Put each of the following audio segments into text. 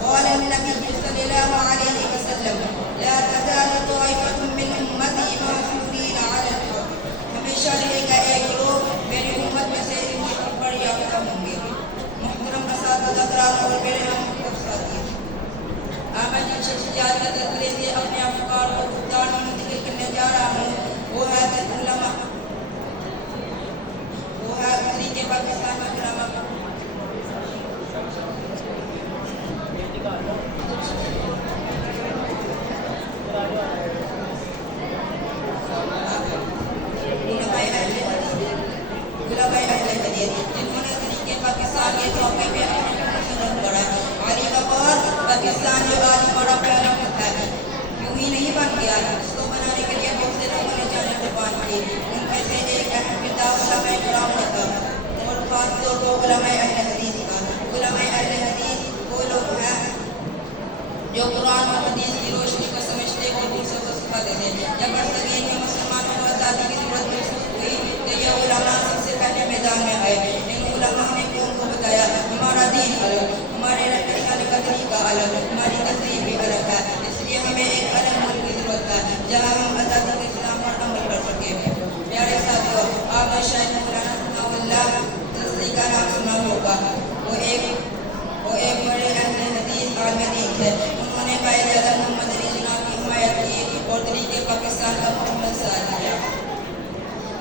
قال النبي صلى الله عليه وسلم لا تزال طائفة من أمتي ظاهرين على الحق ہمیشہ رہے گا ایک گروہ میری امت میں سے ان کی حق پر یافتہ ہوں گے۔ محترم اساتذہ کرام اور میرے ہم ساتھی، میں جن شخصیات کے تذکرے سے اپنے افکار کو خوددار میں منتقل کرنے جا رہا ہوں وہ ہے علماء، وہ ہے تحریک پاکستان میں علماء جنہوں نے تحریک پاکستان کے توقع پہ پاکستان جو آج ہمارا پیارا ملک ہے یوں ہی نہیں بن گیا، اس کو بنانے کے لیے بہت سے لوگوں نے جانیں قربان کی۔ ان میں سے ایک اہم کردار علماء کرام کا تھا اور خاص طور پر علماء اہل حدیث کا۔ علماء اہل حدیث وہ لوگ ہیں جو قرآن اور حدیث کی روشنی کو سمجھتے اور دوسروں کو سکھاتے تھے۔ جب برصغیر میں مسلمانوں کو آزادی کی ضرورت محسوس ہوئی تو یہ علماء سب سے پہلے میدان میں آئے۔ ان علماء نے قوم کو بتایا ہمارا دین الگ، ہمارے رہنے سہنے کا طریقہ الگ، ہماری تقریب بھی الگ ہے، اس لیے ہمیں ایک الگ ملک کی ضرورت ہے جہاں ہم آزادی کے اسلام پر عمل کر سکیں۔ پیارے ساتھیو، آپ نے شاید مولانا ثناء اللہ دستگیر کا نام سنا ہوگا۔ وہ ایک بڑے اہل حدیث عالم دین تھے۔ انہوں نے قائد اعظم محمد علی جناح کی حمایت کی اور تحریک پاکستان کا مکمل ساتھ دیا۔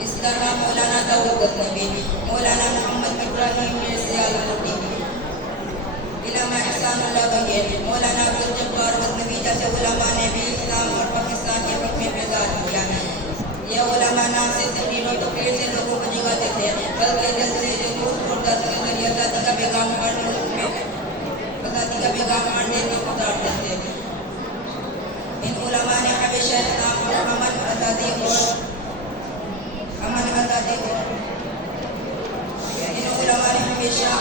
اس طرح مولانا داؤد غزنوی، مولانا محمد ابراہیم مرزا سیالکوٹی، علامہ احسان اللہ بغیر، مولانا عبدالجبار غزنوی جیسے علماء نے بھی اسلام اور پاکستان کے حق میں بیدار کیا۔ یہ علماء نہ صرف تقریر و تقریر سے لوگوں کو جگاتے تھے بلکہ جلسے جلوس اور درس کے ذریعے آزادی کا پیغام ہر ملک میں آزادی کا پیغام ہر دل میں اتارتے تھے۔ ان علماء نے ہمیشہ اسلام اور امن آزادی اور ان علماء نے ہمیشہ